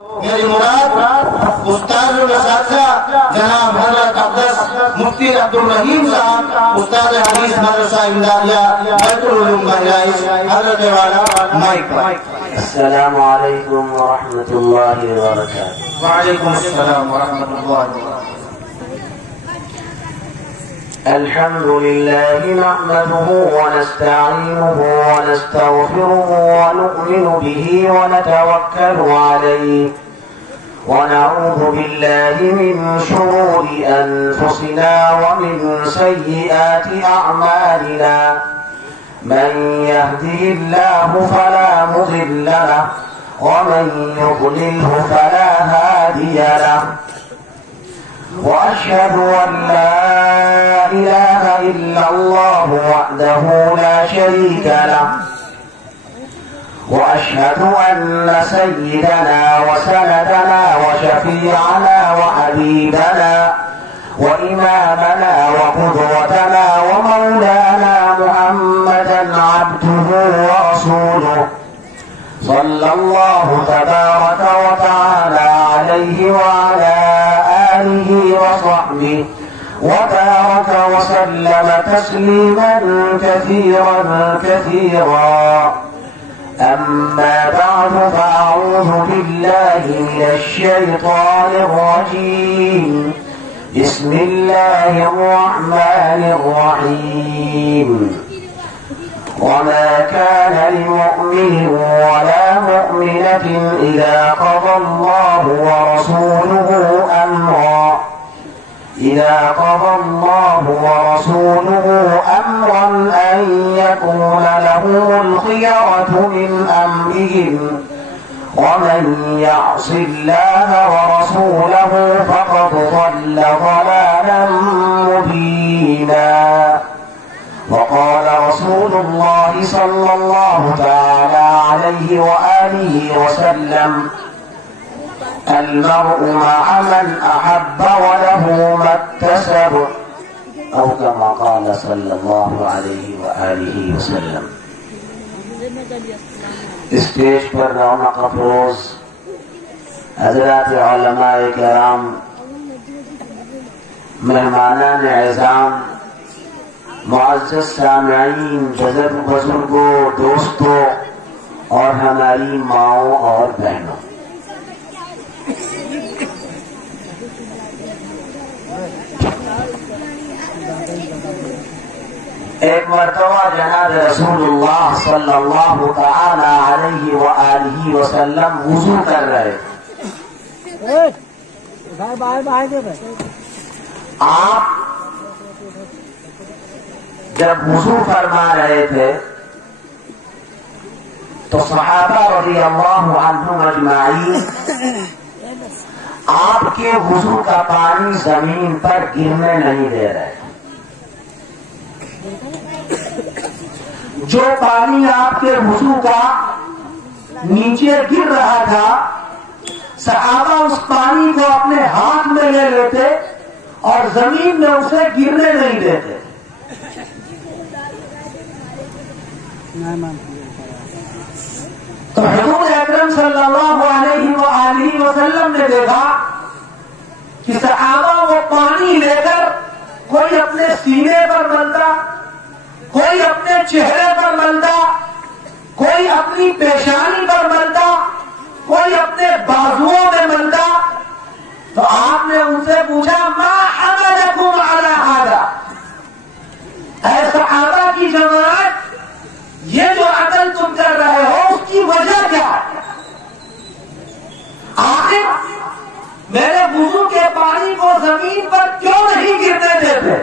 میری مراد استاد الاساتذہ جناب حضرت عبدس مفتی عبدالرحیم صاحب استاد حدیث مدرسہ امدادیہ بیت العلوم بہرائچ حضرت والا مائک پر۔ السلام علیکم ورحمۃ اللہ وبرکاتہ۔ وعلیکم السلام ورحمۃ اللہ وبرکاتہ۔ الحمد لله نحمده ونستعينه ونستغفره ونؤمن به ونتوكل عليه ونعوذ بالله من شرور أنفسنا ومن سيئات أعمالنا من يهده الله فلا مضل له ومن يضلله فلا هادي له وأشهد أن لا إله إلا الله وحده لا شريك له وأشهد أن سيدنا وسندنا وشفيعنا وحبيبنا وإمامنا وقدوتنا ومولانا محمدا عبده ورسوله صلى الله تبارك وتعالى عليه وعلى آله وصحبه وبارك وسلم تسليما كثيرا كثيرا أما بعد فأعوذ بالله من الشيطان الرجيم بسم الله الرحمن الرحيم وما كان لمؤمن ولا مؤمنة إذا قضى الله ورسوله أمرا أن يكون لهم الخيرة من أمرهم ومن يعص الله ورسوله فقد ضل ضلالا مبينا وقال رسول الله صلى الله تعالى عليه وآله وسلم المرء مع من أحب وله ما اكتسب أو كما قال صلى الله عليه وآله وسلم۔ اسٹیج پر رونق افروز حضرات علماء کرام، مہمانان اعظام، معزز سامعین، بزرگوں، دوستوں اور ہماری ماؤں اور بہنوں، ایک مرتبہ جناب رسول اللہ صلی اللہ تعالی علیہ وآلہ وسلم وضو کر رہے تھے۔ آپ جب وضو فرما رہے تھے تو صحابہ رضی اللہ عنہم اجمعین آپ کے وضو کا پانی زمین پر گرنے نہیں دے رہے۔ جو پانی آپ کے وضو کا نیچے گر رہا تھا، صحابہ اس پانی کو اپنے ہاتھ میں لے لیتے اور زمین میں اسے گرنے نہیں دیتے۔ تو حضور اکرم صلی اللہ علیہ وآلہ وسلم نے دیکھا کہ صحابہ وہ پانی لے کر کوئی اپنے سینے پر ملتا، کوئی اپنے چہرے پر ملتا، کوئی اپنی پیشانی پر ملتا، کوئی اپنے بازوؤں میں ملتا۔ تو آپ نے ان سے پوچھا ما حملکم علی ھذا، اے صحابہ کی جماعت، یہ جو عمل تم کر رہے ہو اس کی وجہ کیا ہے؟ آخر میرے وضو کے پانی کو زمین پر کیوں نہیں گرنے دیتے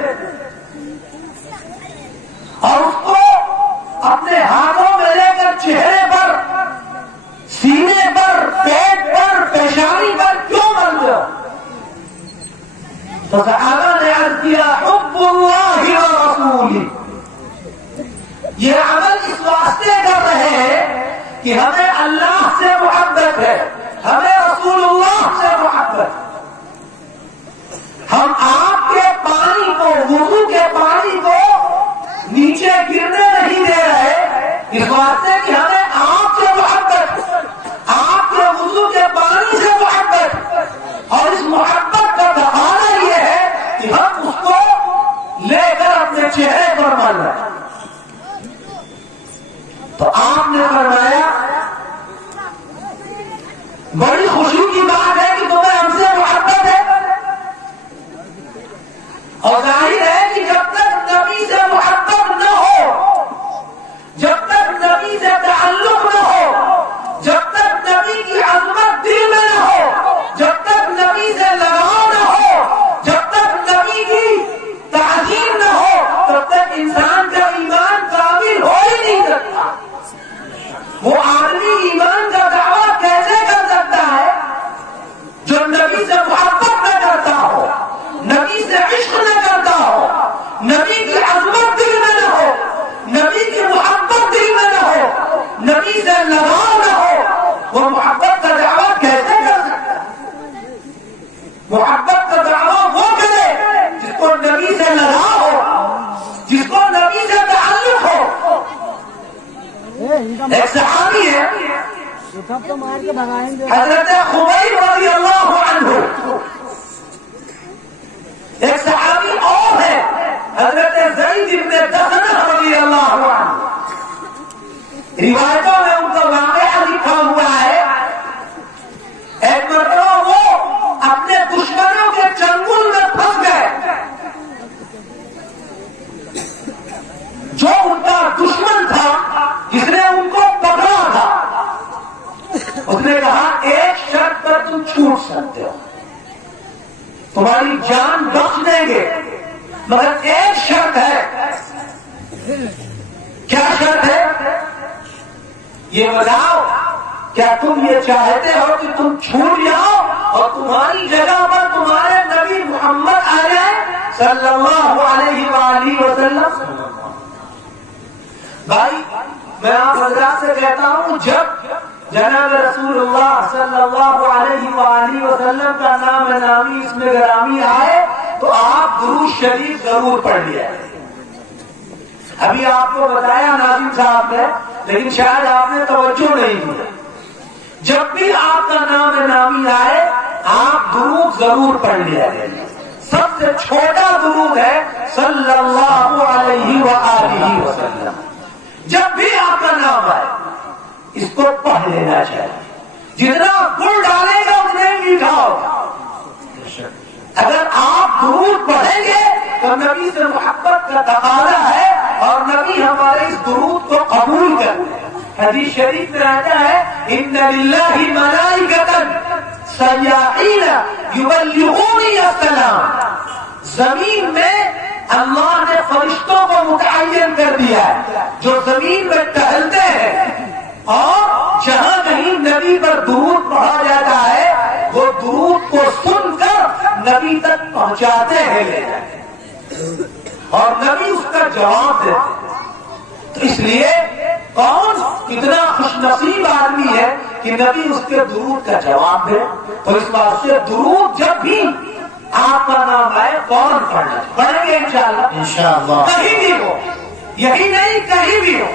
اور اس کو اپنے ہاتھوں میں لے کر چہرے پر، سینے پر، پیٹ پر، پیشانی پر کیوں ملتے ہو؟ تو صحابہ نے عرض کیا حب اللہ ورسولہ، یہ عمل اس واسطے کر رہے ہیں کہ ہمیں اللہ سے محبت ہے، ہمیں رسول اللہ سے محبت ہے۔ ہم آپ کے پانی کو، وضو کے پانی کو نیچے گرنے نہیں دے رہے اس واسطے کہ ہمیں آپ سے محبت، آپ کے وضو کے پانی سے حضرت خبیب رضی اللہ عنہ، ایک صحابی اور ہے حضرت زید بن دخنہ رضی اللہ عنہ، روایتوں میں ان کا واقعہ لکھا ہوا ہے۔ ایک مرتبہ وہ اپنے دشمنوں کے چنگل میں پھنس گئے۔ جو ان کا دشمن تھا جس نے ان کو پکڑا تھا، اس نے کہا ایک شرط پر تم چھوٹ سکتے ہو، تمہاری جان بخش دیں گے، مگر ایک شرط ہے۔ کیا شرط ہے یہ بتاؤ؟ کیا تم یہ چاہتے ہو کہ تم چھوٹ جاؤ اور تمہاری جگہ پر تمہارے نبی محمد آ جائیں صلی اللہ علیہ وآلہ وسلم؟ بھائی میں آپ حضرات سے کہتا ہوں، جب جناب رسول اللہ صلی اللہ علیہ وآلہ وسلم کا نام نامی اس میں گرامی آئے تو آپ درود شریف ضرور پڑھ لیا۔ ابھی آپ کو بتایا ناظم صاحب نے، لیکن شاید آپ نے توجہ نہیں دی۔ جب بھی آپ کا نام نامی آئے آپ درود ضرور پڑھ لیا جائے۔ سب سے چھوٹا درود ہے صلی اللہ علیہ وآلہ وسلم۔ جب بھی آپ کا نام آئے اس کو پڑھ لینا چاہیے۔ جتنا گڑ ڈالے گا اتنے میٹھا ہوگا۔ اگر آپ درود پڑھیں گے تو نبی سے محبت کا تقاضا ہے اور نبی ہمارے اس درود کو قبول کرتے ہیں۔ حدیث شریف میں آتا ہے ان للہ ملائکۃ سیاحین یبلغونی السلام، زمین میں اللہ نے فرشتوں کو متعین کر دیا ہے جو زمین میں ٹہلتے ہیں، اور جہاں کہیں نبی پر درود پڑھا جاتا ہے وہ درود کو سن کر نبی تک پہنچاتے ہیں لے جاتے، اور نبی اس کا جواب دیتے۔ تو اس لیے کون کتنا خوش نصیب آدمی ہے کہ نبی اس کے درود کا جواب دے۔ تو اس بات سے درود جب بھی آپ کا نام آئے فوراً پڑھنا، پڑھیں گے انشاءاللہ۔ کہیں بھی ہو، یہی نہیں کہیں بھی ہو،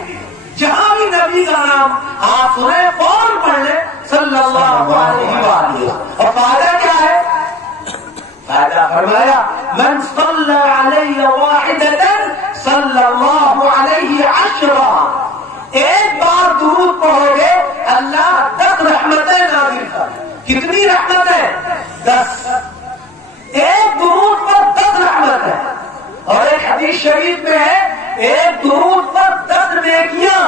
جہاں بھی نبی کا نام آپ سنیں فوراً پڑھ لیں صلی اللہ علیہ وآلہ۔ اور فائدہ کیا ہے؟ فائدہ فرمایا من صلی علیہ واحدۃ صلی اللہ علیہ عشرا، ایک بار درود پڑھو گے اللہ 10 رحمتیں نازل کرے۔ کتنی رحمتیں؟ 10۔ ایک درود پر 10 رحمت ہے، اور ایک حدیث شریف میں ہے ایک درود پر 10 نیکیاں،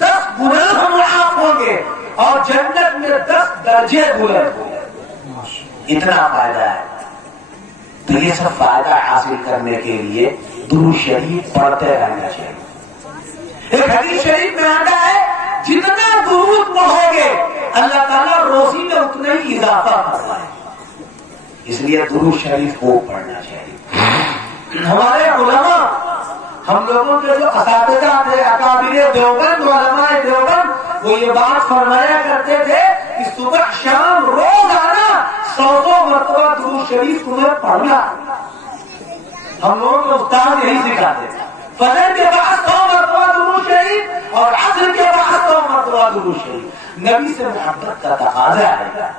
10 گناہ معاف ہوں گے اور جنت میں 10 درجے بلند ہوں گے۔ اتنا فائدہ ہے۔ تو یہ سب فائدہ حاصل کرنے کے لیے درود شریف پڑھتے رہنا چاہیے۔ ایک حدیث شریف میں آتا ہے جتنا درود پڑھو گے اللہ تعالیٰ روزی میں اتنا ہی اضافہ کرتا ہے، اس لیے درود شریف کو پڑھنا چاہیے۔ ہمارے علماء، ہم لوگوں کے جو اساتذہ تھے اکابر دیوبند علماء دیوبند، وہ یہ بات فرمایا کرتے تھے کہ صبح شام روزانہ 100 مرتبہ درود شریف تمہیں پڑھنا۔ ہم لوگوں کو استاد یہی سکھاتے تھے، فجر کے بعد 100 مرتبہ درود شریف اور عصر کے بعد 100 مرتبہ درود شریف۔ نبی سے محبت کا تقاضا ہے،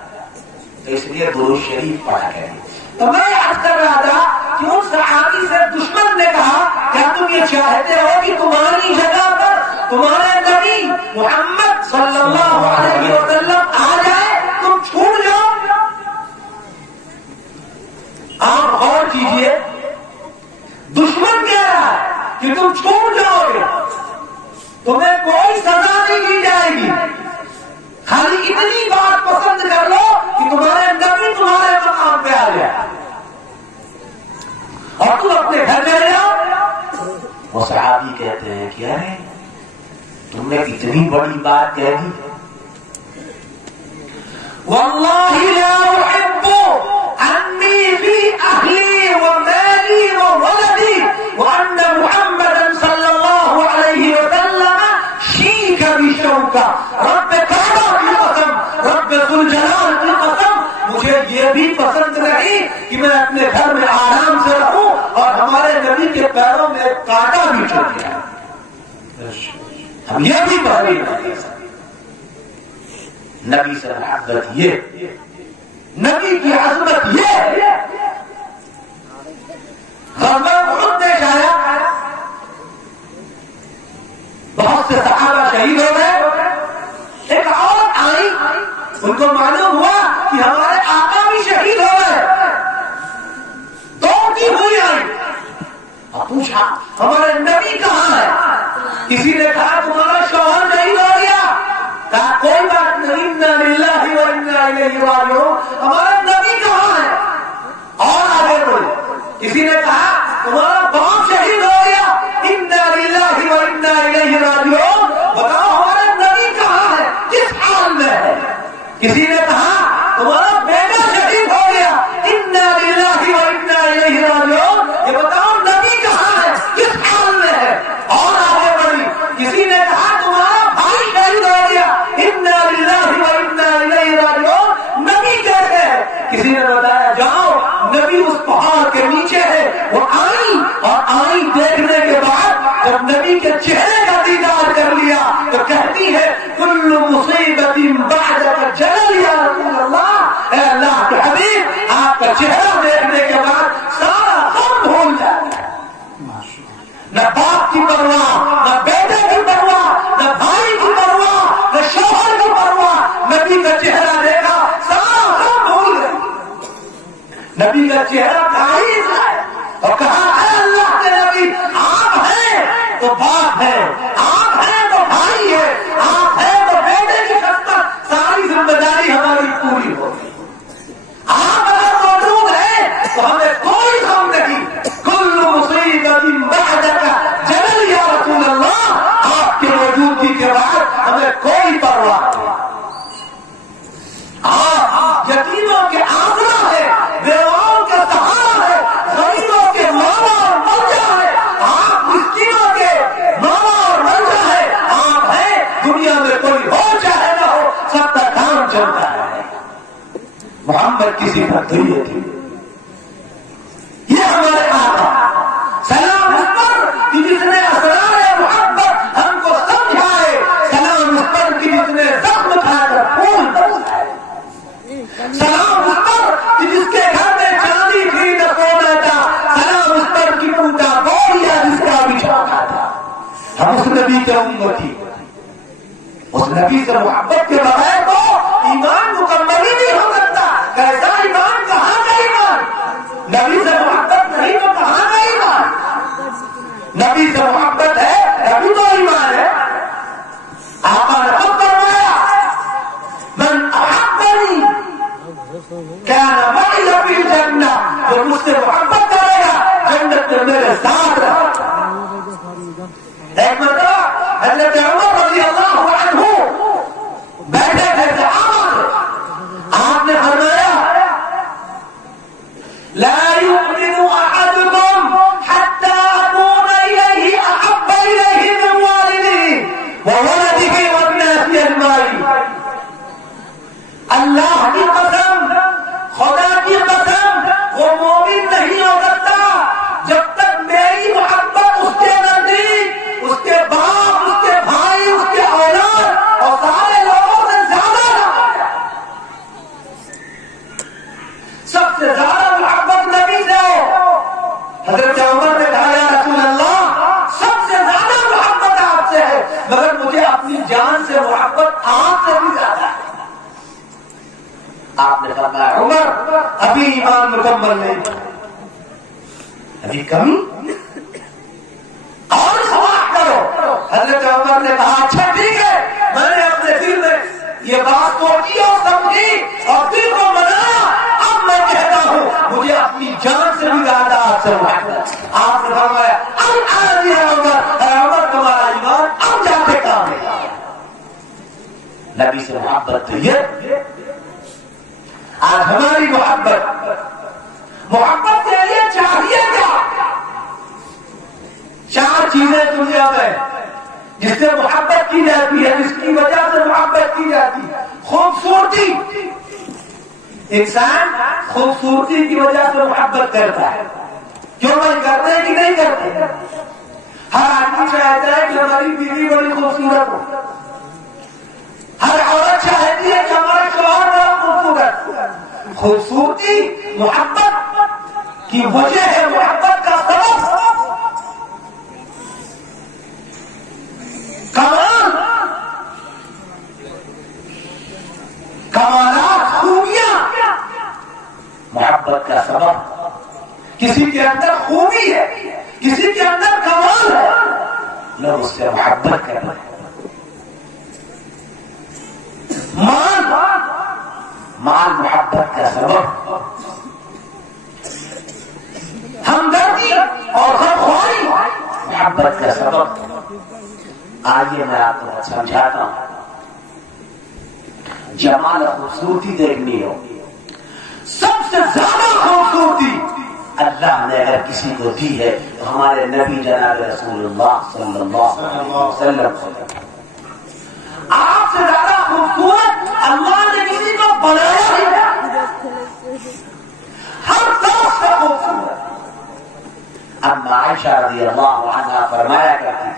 تو اس لیے درود شریف پڑھا کریں۔ تو میں عرض کر رہا تھا کہ ان صحابی سے دشمن نے کہا کیا تم یہ چاہتے ہو کہ تمہاری جگہ پر تمہارے نبی محمد صلی اللہ علیہ وسلم آ جائے، تم چھوٹ جاؤ؟ آپ غور کیجئے، دشمن کہہ رہا ہے کہ تم چھوٹ جاؤ گے، تمہیں کوئی سزا نہیں دی جائے گی، خالی اتنی بات پسند کر لو کہ تمہارے نبی تمہارے مقام پہ آ جائے اور تم اپنے گھر چلے جاؤ۔ وہ صحابی کہتے ہیں کہ ارے تم نے اتنی بڑی بات کہہ دی، واللہ لا احب انی فی اہلی ومالی وولدی وان محمدا صلی اللہ علیہ وسلم شیک بشوکہ، رب کعبہ کی قسم، رب ذوالجلال کی قسم، مجھے یہ بھی پسند نہیں کہ میں اپنے گھر میں آرام سے رہوں اور ہمارے نبی کے پیروں میں ایک کانٹا بھی چل جائے، ہم یہ بھی پسند نہیں۔ نبی سے محبت یہ، نبی کی عظمت یہ۔ غزوہ احد پیش آیا، بہت سے صحابہ شہید ہو گئے، ایک عورت آئی، ان کو معلوم ہوا کہ ہمارے آقا بھی شہید ہو گئے، دوڑتی ہوئی آئی اور پوچھا ہمارے نبی کہاں ہے؟ کسی نے کہا تمہارا شوہر شہید ہو گیا، کہا کوئی بات نہیں، انا للہ و انا الیہ راجعون، ہمارا نبی کہاں ہے؟ اور آگے بڑھے، کسی نے کہا تمہارا باپ شہید ہو گیا، انا للہ و انا الیہ راجعون، بتاؤ ہمارا نبی کہاں ہے، کس حال میں ہے؟ کسی نے کہا تمہارا بیٹا شہید ہو گیا، انا للہ و انا الیہ راجعون، یہ بتاؤ نبی کہاں ہے، کس حال میں ہے؟ اور آگے بڑھی، کسی نے کہا تمہارا بھائی شہید ہو گیا، انا للہ و انا الیہ راجعون، نبی کیسے ہے؟ کسی نے بتایا جاؤ نبی اس پہاڑ کے نیچے ہے۔ وہ آئی اور آئی دیکھنے کے بعد جب نبی کے چہرے کا دیدار کر لیا تو کہتی ہے کل مصیبت بعدک جلل یا رسول اللہ، اے اللہ کے حبیب آپ کا چہرہ دیکھنے کے بعد سارا غم بھول جاتا ہے، نہ باپ کی پرواہ، نہ بیٹے کی پرواہ، نہ بھائی کی پرواہ، نہ شوہر کی پرواہ، نبی کا چہرہ دیکھا سارا غم بھول گئی۔ نبی کا چہرہ تعریف ہے اور کہا اے اللہ کے نبی آپ ہیں تو باپ ہے، آپ ہیں تو بھائی ہے، آپ ہیں تو بیٹے کی خدمت، ساری ذمہ داری ہماری پوری ہوگی، آپ اگر موجود ہیں تو ہمیں کوئی غم نہیں، کل مصیبت بعدک جلل یا رسول اللہ، آپ کے موجودگی کے بعد ہمیں کوئی پرواہ نہیں، آپ یتیموں کے آسرا ہے، بیواؤں کا سہارا ہے، غریبوں کے مولا اور ملجا ہے، آپ مسکینوں کے مولا اور ملجا ہے، آپ ہیں دنیا میں کوئی ہو چاہے نہ ہو سب کا کام چلتا ہے۔ محمد کسی کا دلیہ تھی، یہ ہمارے آقا سلام اس پر کہ جس نے اسرار محبت ہم کو سمجھائے، سلام اس پر کہ جس نے زخم کھا کر خون برسائے، سلام اس پر کہ جس کے گھر میں چاندی تھی نہ سونا تھا، سلام اس پر کہ ٹوٹا بوریا جس کا بچھانا تھا۔ ہم اس نبی کے امتی، اس نبی سے محبت کے بغیر تو ایمان مکمل ہی نہیں ہو سکتا، کیسا ایمان، کہاں کا ایمان؟ نبی سے محبت نہیں تو کہاں کا ایمان؟ نبی سے محبت ہے نبی تو ایمان ہے۔ آقا نے خود فرمایا من احبنی کان معی فی الجنہ، جو مجھ سے محبت کرے گا جنت میں میرے ساتھ رہے گا۔ ایک مرتبہ حضرت عمر رضی اللہ عنہ بیٹھے تھے صحابہ، آپ نے فرمایا لا يؤمن احدكم حتى اكون اليه احب اليه من والده وولده والناس اجمعين، اللہ کی قسم، خدا کی قسم، وہ مومن نہیں ہو سکتا جب تک میری محبت اس کے نزدیک، اس کے باپ، اس کے بھائی، اس کے اولاد اور سارے لوگوں سے زیادہ نہ ہو۔ سب سے زیادہ محبت نبی سے ہو۔ حضرت عمر نے کہا یا رسول اللہ سب سے زیادہ محبت آپ سے ہے، مگر مجھے اپنی جان سے محبت آپ سے بھی زیادہ ہے۔ آپ نے فرمایا عمر ابھی ایمان مکمل نہیں، ابھی کمی اور سوال کرو۔ حضرت عمر نے کہا اچھا ٹھیک ہے، میں نے اپنے دل میں یہ بات سوچی اور سمجھی اور دل کو بنایا، اب میں کہتا ہوں مجھے اپنی جان سے بھی زیادہ آپ سے محبت۔ آپ نے فرمایا اب آ دیا عمر تمہارا ایمان اب جا کے کام ہے۔ نبی سے محبت تو یہ، آج ہماری محبت کے لیے چاہیے کیا؟ چار چیزیں دنیا میں جس سے محبت کی جاتی ہے، جس کی وجہ سے محبت کی جاتی ہے۔ خوبصورتی، انسان خوبصورتی کی وجہ سے محبت کرتا ہے، کیوں بھائی کرتے ہیں کہ نہیں کرتے؟ ہر آدمی چاہتا ہے کہ ہماری بیوی بڑی خوبصورت ہو، ہر عورت چاہتی ہے کہ ہمارا شوہر بڑا خوبصورت. خوبصورتی محبت کی وجہ ہے، محبت کا سبب. کمالات، خوبیاں محبت کا سبب. کسی کے اندر خوبی ہے، کسی کے اندر کمال ہے، لوگ اس سے محبت کرتے ہیں. مال محبت کا سبب. ہمدردی اور غمخواری محبت کا سبب. آئیے میں آپ کو سمجھاتا ہوں. جمال اور خوبصورتی دیکھنی ہو، سب سے زیادہ خوبصورتی اللہ نے اگر کسی کو دی ہے تو ہمارے نبی جناب رسول اللہ صلی اللہ علیہ وسلم. آپ سے زیادہ خوبصورت اللہ نے کسی کو بنایا ہی ہے، ہر طرف سے خوبصورت. اما عائشہ رضی اللہ عنہا فرمایا کرتی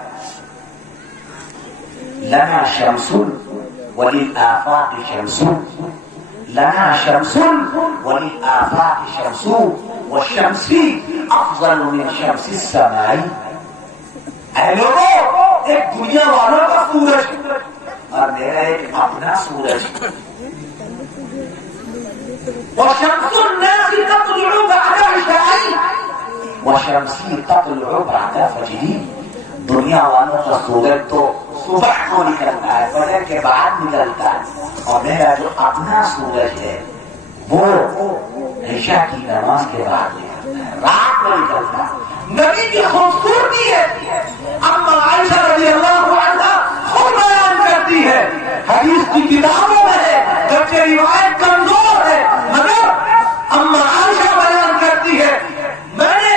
لنا شمس وللآفاق شمس، لنا شمس وللآفاق شمس والشمس افضل من شمس السماء. اے لوگوں، ایک دنیا والوں کا سورج اور میرا ایک اپنا سورج. وشمس الناس تطلع بعد عشاء وشمسی تطلع بعد فجر. دنیا والوں کا سورج تو صبح کو نکلتا ہے، فجر کے بعد نکلتا ہے، اور میرا جو اپنا سورج ہے وہ عشاء کی نماز کے بعد نکلتا ہے، رات میں نکلتا ہے. نبی کی خوبصورتی ہے. اما عائشہ رضی اللہ عنہا خود بیان کرتی ہے، حدیث کی کتابوں میں ہے، جبکہ روایت کمزور ہے، مگر اما عائشہ بیان کرتی ہے میں نے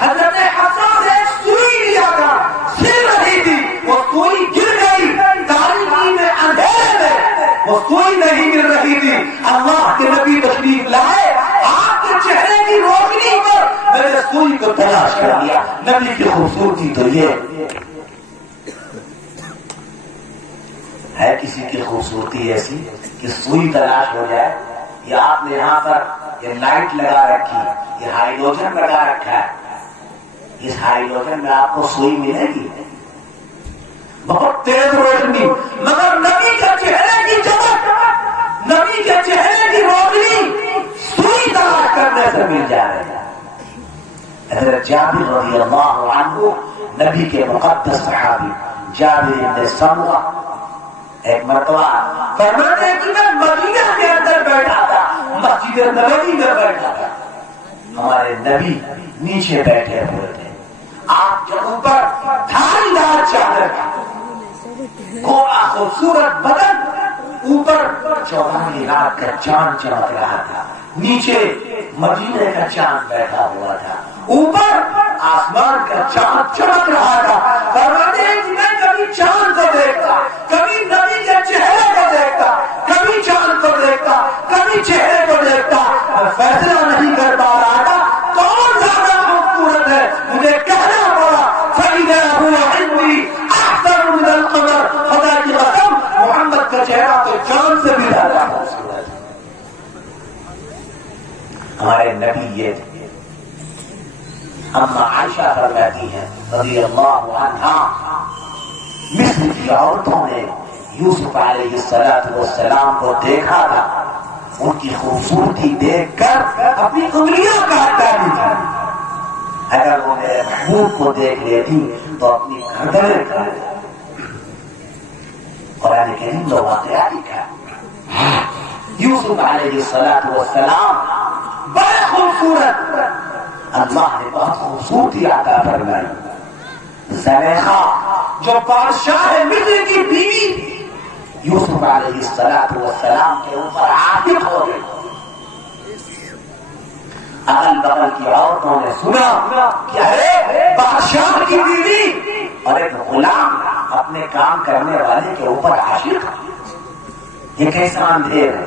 حضرت حفصہ سے ایک سوئی لیا تھا، سل رہی تھی، وہ سوئی گر گئی تاریکی میں، اندھیرے میں وہ سوئی نہیں مل رہی تھی. اللہ کے نبی تشریف لائے، آپ کے چہرے کی روشنی پر میں نے سوئی کو تلاش کر لیا. نبی کی خوبصورتی تو یہ ہے. کسی کی خوبصورتی ایسی کہ سوئی تلاش ہو جائے. یا آپ نے یہاں پر یہ لائٹ لگا رکھی، یہ ہائیڈروجن لگا رکھا ہے، اس ہائیڈروجن میں آپ کو سوئی ملے گی؟ بہت تیز روشنی، مگر نبی کے چہرے کی چمک، نبی کے چہرے کی روشنی سوئی تلاش کرنے سے مل جائے گا. حضرت جابر رضی اللہ عنہ نبی کے مقدس صحابی جابر بن سمرہ ایک مرتبہ فرماتے ہیں کہ میں مدینہ کے اندر بیٹھا تھا، مسجد نبوی میں بیٹھا تھا، ہمارے نبی نیچے بیٹھے ہوئے تھے. آپ کے اوپر دھاری دار چادر، گوڑا خوبصورت بدن، اوپر 14 رات کا چاند چمک رہا تھا، نیچے مدینے کا چاند بیٹھا ہوا تھا، اوپر آسمان کا چاند چمک رہا تھا. فرماتے ہیں کہ میں کبھی چاند کو دیکھتا، کبھی نبی کے چہرے کو دیکھتا، کبھی چاند کو دیکھتا، کبھی چہرے کو دیکھتا، میں فیصلہ نہیں کر پا رہا تھا کون زیادہ خوبصورت ہے. مجھے کہنا پڑا فَإِذَا هُوَ عِنْدِي أَحْسَنُ مِنَ الْقَمَرِ. خدا کی قسم محمد کا چہرہ تو چاند سے بھی زیادہ خوبصورت ہے. ہمارے نبی یہ تھے. اما عائشہ فرماتی ہیں رضی اللہ عنہا مصر کی عورتوں نے یوسف علیہ السلام کو دیکھا تھا، ان کی خوبصورتی دیکھ کر اپنی انگلیاں کاٹ ڈالی تھی. اگر وہ میرے محبوب کو دیکھ لیتی تو اپنی گردنیں کاٹ لیتی. قرآن کریم تو واقعہ لکھا. یوسف علیہ السلام بڑے خوبصورت، اللہ نے بہت خوبصورتی عطا فرمائی. زلیخا جو بادشاہ مصر کی بیوی تھی، یوسف علیہ السلام کے اوپر عاشق ہو گئی. اگل بغل کی عورتوں نے سنا کہ ارے بادشاہ کی بیوی اور ایک غلام اپنے کام کرنے والے کے اوپر عاشق، یہ کیسا اندھیر ہے.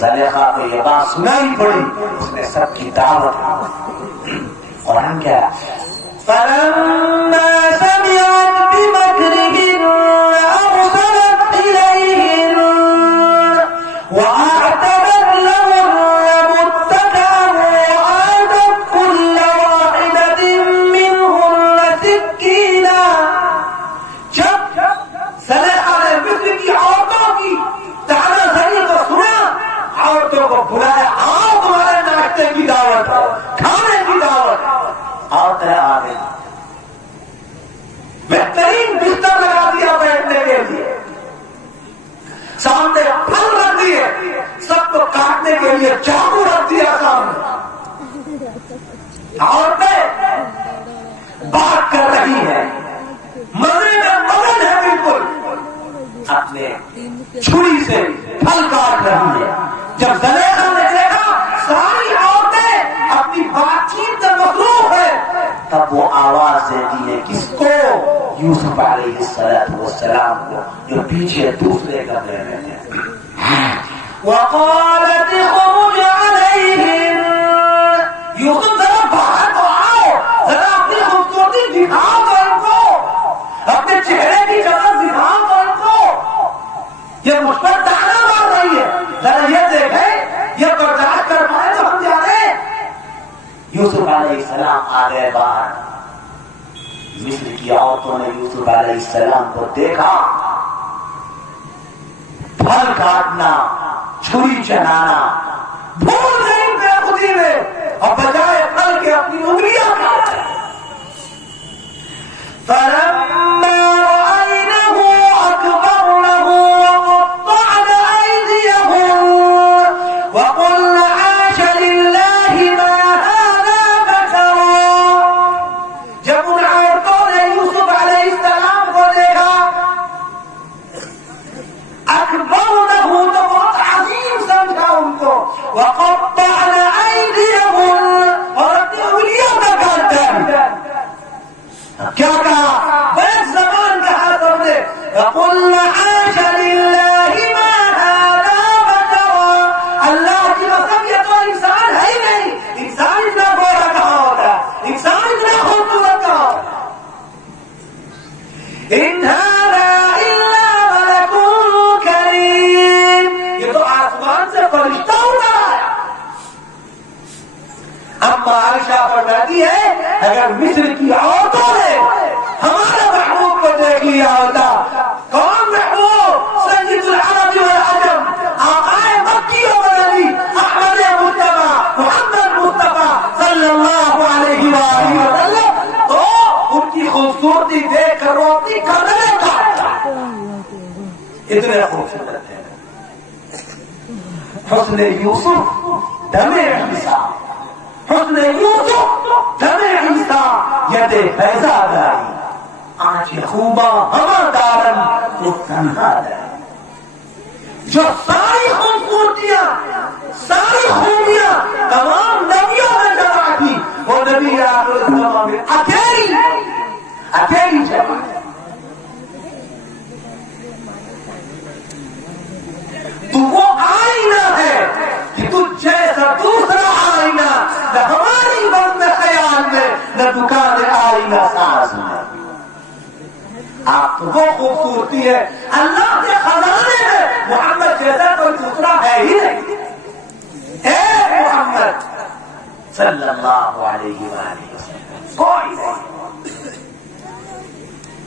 زلیخا کو یہ بات سنائی پڑی، اس نے سب کی دعوت قرآن کیا فَلَمَّا سَمِعَتْ بِمَكْرِهِنَّ أَرْسَلَتْ إِلَيْهِنَّ بلا ہے، آؤ تمہارے ناشتے کی دعوت ہے، کھانے کی دعوت ہے، عورتیں آ گئی، بہترین بستر لگا دیا بیٹھنے کے لیے، سامنے پھل رکھ دیے، سب کو کاٹنے کے لیے چاقو رکھ دیا سامنے، عورتیں بات کر رہی ہیں، مزے میں مگن ہے، بالکل اپنے چھری سے پھل کاٹ رہی ہے۔ جب زلیخا نے دیکھا ساری عورتیں اپنی بات چیت میں مصروف ہے، تب وہ آواز دیتی ہے، کس کو؟ یوسف علیہ السلام کو، جو پیچھے دوسرے کمرے میں تھے۔ وقالت اخرج علیہم، یوسف ذرا باہر تو آؤ، ذرا اپنی خوبصورتی دکھاؤ تو ان کو، اپنے چہرے کی جگہ دکھاؤ تو ان کو، یہ مجھ پر تانا مار رہی ہے، ذرا یہ دیکھیں، یہ برداشت کر پائے تو ہم جانے۔ یوسف علیہ السلام آ گئے باہر، مصر کی عورتوں نے یوسف علیہ السلام کو دیکھا، پھل کاٹنا، چھری چلانا بھول گئی بے خودی میں، اور بجائے پھل کے اپنی انگلیاں کاٹ رہی۔ فلما رأينه أكبرنه وقطعن أيديهن وقلن عاش لله ما هذا بشرا، جب ان عورتوں نے یوسف علیہ السلام کو دیکھا، اکبرنہ تو بہت عظیم سمجھا ان کو، وقطعن أيديهن اور اپنی انگلیوں کا کاٹ ڈالا۔ کیا کہا؟ بس زبان کہا تم نے، وَقُلْنَا عَاشَ لِلَّهِ مَا هَذَا بَشَرًا، اللہ کی قسم یہ تو انسان ہے ہی نہیں، انسان اتنا گورا کہاں ہوتا ہے، انسان اتنا خوبصورت کہاں ہوتا ہے، إِنْ هَذَا إِلَّا مَلَكٌ كَرِيمٌ، یہ تو آسمان سے فرشتہ اترا آیا۔ اما عائشہ فرماتی ہے، اگر مصر کی عورتوں نے ہمارے محبوب کو دیکھ لیا ہوتا، کون محبوب؟ سید العرب والعجم، آقائے مکی و مدنی، احمد مصطفیٰ محمد مصطفیٰ صلی اللہ علیہ وآلہ وسلم، تو ان کی خوبصورتی دیکھ کر وہ اپنی قدریں کاٹتا، اتنے خوبصورت ہے۔ حسن یوسف دم عیسیٰ، حسن یوسف دم عیسیٰ، ید فیضا داری، آنچ خوبا ہما دارن تو تنہا داری، جو ساری خوبصورتیاں، ساری خوبیاں تمام نبیوں میں جمع تھی، وہ نبی آخر الزمان میں اکیلی جمع ہے۔ تو وہ آئینہ ہے کہ تجھ جیسا دوسرا آئینہ نہ ہماری بند خیال میں، نہ دکان آئینہ ساز میں۔ آپ تو وہ خوبصورتی ہے اللہ کے خزانے میں، محمد جیسا کوئی دوسرا ہے ہی نہیں، اے محمد صلی اللہ علیہ وآلہ وسلم کوئی نہیں۔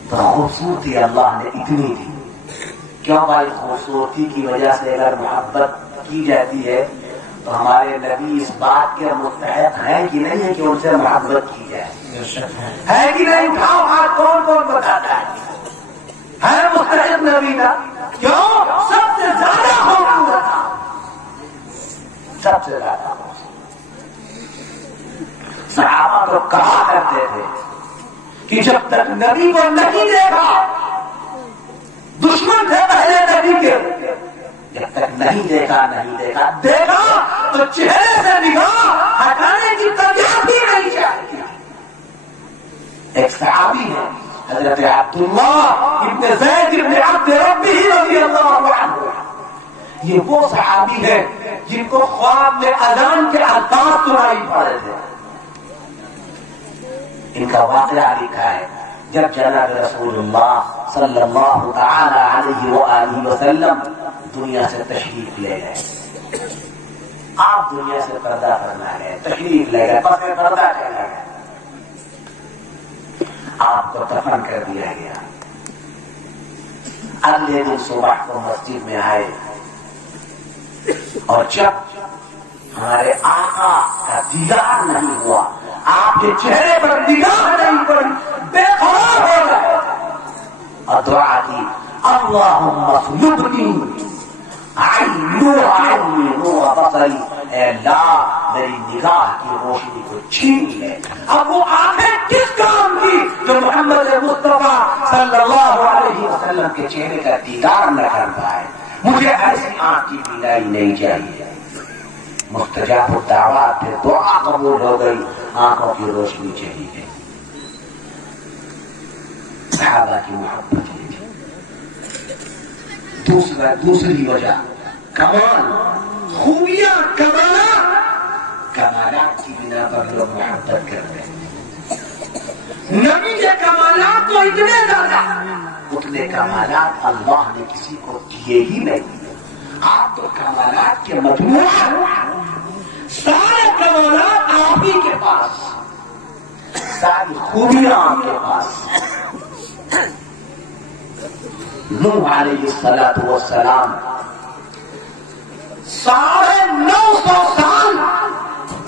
تو خوبصورتی اللہ نے اتنی دی، کیوں بھائی؟ خوبصورتی کی وجہ سے اگر محبت کی جاتی ہے تو ہمارے نبی اس بات کے مستحق ہیں کہ نہیں ہے کہ ان سے محبت کی جائے، ہے کہ نہیں؟ اٹھاؤ ہاتھ، کون کون بتاتا ہے مستحق نبی کا؟ کیوں؟ سب سے زیادہ خوبصورت تھا، سب سے زیادہ صحابہ تو کہا کرتے تھے کہ جب تک نبی کو نہیں دیکھا، دشمن تھے پہلے نبی کے، جب تک نہیں دیکھا دیکھا تو چہرے سے نگاہ ہٹانے کی طبیعت بھی نہیں چاہتی۔ ایک صحابی ہے حضرت عبداللہ ابن زید ابن عبد ربہ رضی اللہ عنہ، یہ وہ صحابی ہے جن کو خواب میں اذان کے الفاظ سنائی پڑے تھے۔ ان کا واقعہ لکھا ہے، جب جناب رسول اللہ صلی اللہ تعالی علیہ وآلہ وسلم دنیا سے تشریف لے گئے، آپ دنیا سے پردہ کرنا ہے، تشریف لے گئے، پس پردہ کرنا ہے، آپ کو دفن کر دیا گیا۔ اگلے دن صبح کو مسجد میں آئے، اور جب ہمارے آقا کا دیدار نہیں ہوا، آپ کے چہرے پر نگاہ نہیں پڑی، بے قرار ہو گئے اور دعا کی اللہم اخلبنی نور بصری، اے اللہ میری نگاہ کی روشنی کو چھین لے۔ اب وہ آنکھیں کس کام کی جو محمد مصطفیٰ صلی اللہ علیہ وسلم کے چہرے کا دیدار نہ کر پائے۔ مجھے ایسی آنکھ کی بینائی نہیں چاہیے۔ مستجاب الدعوات پہ دعا قبول ہو گئی، آنکھوں کی روشنی چلی گئی۔ صحابہ کی محبت یہ تھی۔ دوسری وجہ کمال، خوبیاں، کمالات کی بنا پر لوگ محبت کرتے ہیں۔ نبی کے کمالات تو اتنے زیادہ، اتنے کمالات اللہ نے کسی کو دیے ہی نہیں۔ آپ تو کمالات کے مجموعہ، سارے کمالات آپ ہی کے پاس، ساری خوبیاں آپ کے پاس۔ نوح علیہ السلام 950 سال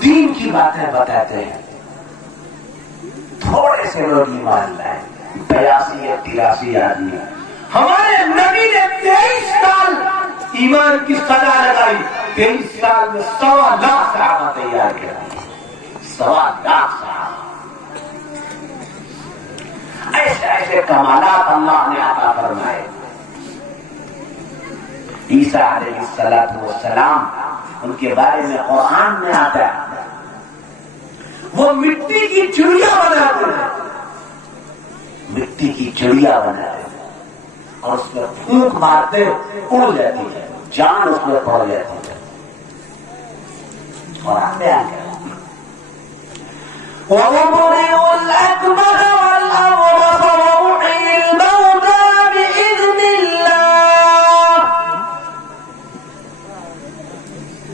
دین کی باتیں بتاتے ہیں، تھوڑے سے لوگ ایمان لائے، 82 یا 83 آدمی۔ ہمارے نبی نے 23 سال ایمان کی سزا لگائی، 23 سال میں 1.25 لاکھ صحابہ تیار کیا، 1.25 لاکھ صحابہ۔ ایسے ایسے کمالات اللہ نے عطا فرمائے۔ عیسیٰ علیہ السلام، ان کے بارے میں قرآن میں آتا ہے وہ مٹی کی چڑیا بناتے ہیں، مٹی کی چڑیا بناتے ہیں اور اس میں پھونک مارتے اڑ جاتی ہے، جان اس میں پڑ جاتی ہے۔ قرآن میں آ گیا وَوَبْرِئُ الْأَكْمَحَ وَالْأَبْرَصَ وَأُحْيِي الْمَوْتَىٰ بِإِذْنِ اللَّهِ۔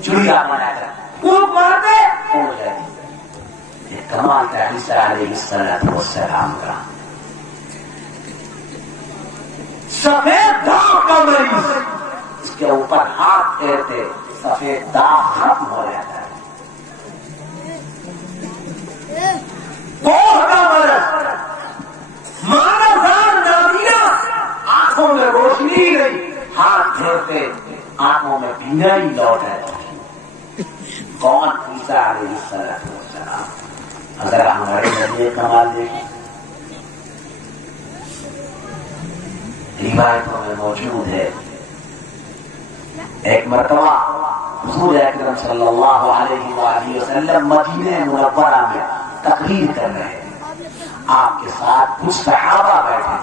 چڑیا بنا کر پھونک مارتے اڑ جاتی۔ یہ کمال تھا عیسیٰ علیہ السلام کا۔ سفید داغ کا مریض، اس کے اوپر ہاتھ پھیرتے سفید داغ ختم ہو جاتا ہے۔ کوہ کا مرض، مارزار نابینا، آنکھوں میں روشنی گئی، ہاتھ پھیرتے آنکھوں میں بینائی لوٹ آئی۔ کون؟ عیسیٰ علیہ السلام۔ اگر ہمارے نبی کمال دیکھیں، روایتوں میں موجود ہے، ایک مرتبہ حضور اکرم صلی اللہ علیہ وآلہ وسلم مدینہ منورہ میں تقریر کر رہے ہیں، آپ کے ساتھ کچھ صحابہ بیٹھے۔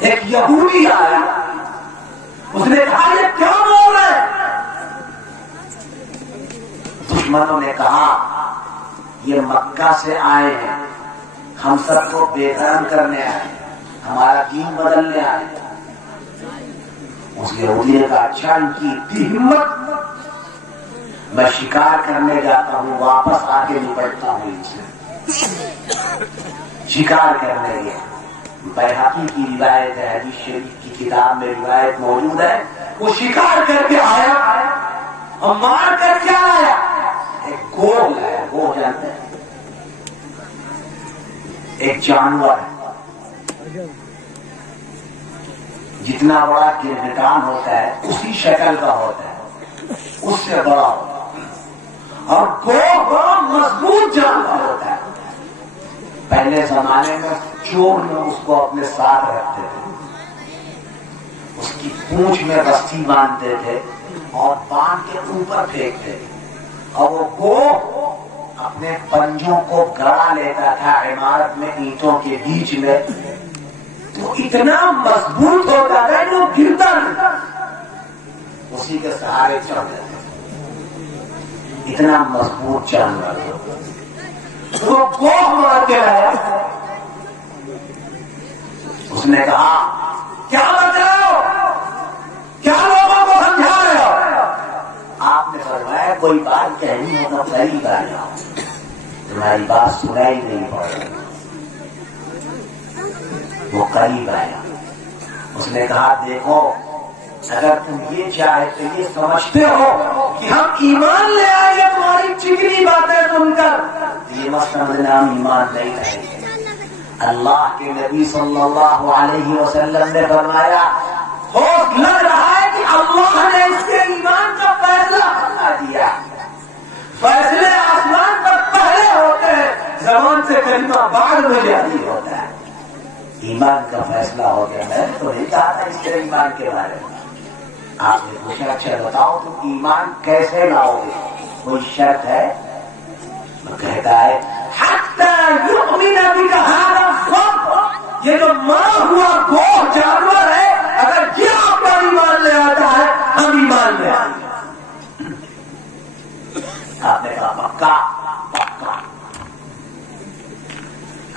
ایک یہودی آیا، اس نے کہا یہ کیا بول رہے ہیں؟ دشمنوں نے کہا یہ مکہ سے آئے ہیں، ہم سب کو بے دھرم کرنے آئے، ہمارا دین بدلنے آئے۔ اس یہودی نے کہا اچھا، ان کی اتنی ہمت، میں شکار کرنے جاتا ہوں، واپس آ کے نپٹتا ہوں ان سے۔ شکار کرنے گیا۔ بیہقی کی روایت ہے، حدیث شریف کی کتاب میں روایت موجود ہے، وہ شکار کر کے آیا اور مار کر کے آیا، ایک گوہ لایا۔ گوہ جانتے ہیں؟ ایک جانور ہے، جتنا بڑا گرگٹان ہوتا ہے اسی شکل کا ہوتا ہے، اس سے بڑا ہوتا ہے، اور گوہ بڑا مضبوط جانور ہوتا ہے۔ پہلے زمانے میں چور لوگ اس کو اپنے ساتھ رکھتے تھے، اس کی پونچھ میں رسی باندھتے تھے اور باندھ کے اوپر پھینکتے تھے، اور وہ گوہ اپنے پنجوں کو گڑا لیتا تھا عمارت میں اینٹوں کے بیچ میں، تو اتنا مضبوط ہوتا تھا جو گرتا نہیں، اسی کے سہارے چڑھ جاتے تھے، اتنا مضبوط جانور۔ وہ گوہ مار کے آیا، اس نے کہا کیا بچ رہے ہو، کیا لوگوں کو سمجھا رہے ہو؟ آپ نے فرمایا کوئی بات کہنی ہو تو قریب آ جاؤ، تمہاری بات سنائی نہیں پڑ رہی۔ وہ قریب آیا، اس نے کہا دیکھو اگر تم یہ چاہتے، یہ سمجھتے ہو کہ ہم ایمان لے آئیں گے تمہاری چکنی باتیں سن کر، یہ مت سمجھنا ہم ایمان نہیں لائیں گے۔ اللہ کے نبی صلی اللہ علیہ وسلم نے فرمایا خوف لگ رہا ہے کہ اللہ نے اس کے ایمان کا فیصلہ فرما دیا۔ فیصلے آسمان پر پہلے ہوتے ہیں، زبان سے کلمہ بعد میں جاری ہوتا ہے۔ ایمان کا فیصلہ ہو گیا۔ میں نے تو نہیں کہا تھا اس کے ایمان کے بارے میں۔ آپ نے پوچھا اچھا بتاؤ تم ایمان کیسے لاؤ گے، کوئی شرط ہے؟ وہ کہتا ہے حتی یؤمن بک ھذا الصب، یہ جو مرا ہوا گوہ جانور ہے اگر یہ آپ کا ایمان لے آتا ہے ہم ایمان لے آئیں گے۔ آپ نے کہا پکا پکا۔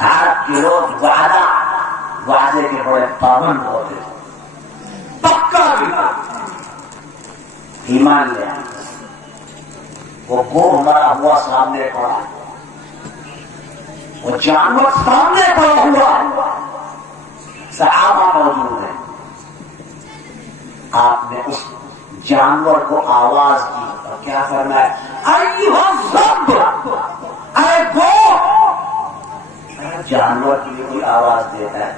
عرب کے لوگ وعدے کے بڑے پابند ہوتے تھے، پکا بھی ایمان لے آئیں گے۔ وہ گوہ مرا ہوا سامنے پڑا، وہ جانور سامنے پڑا ہوا، صحابہ موجود ہیں۔ آپ نے اس جانور کو آواز دی اور کیا فرمایا ایھا الصب، اے گوہ۔ جانور کے لیے کوئی آواز دیتا ہے،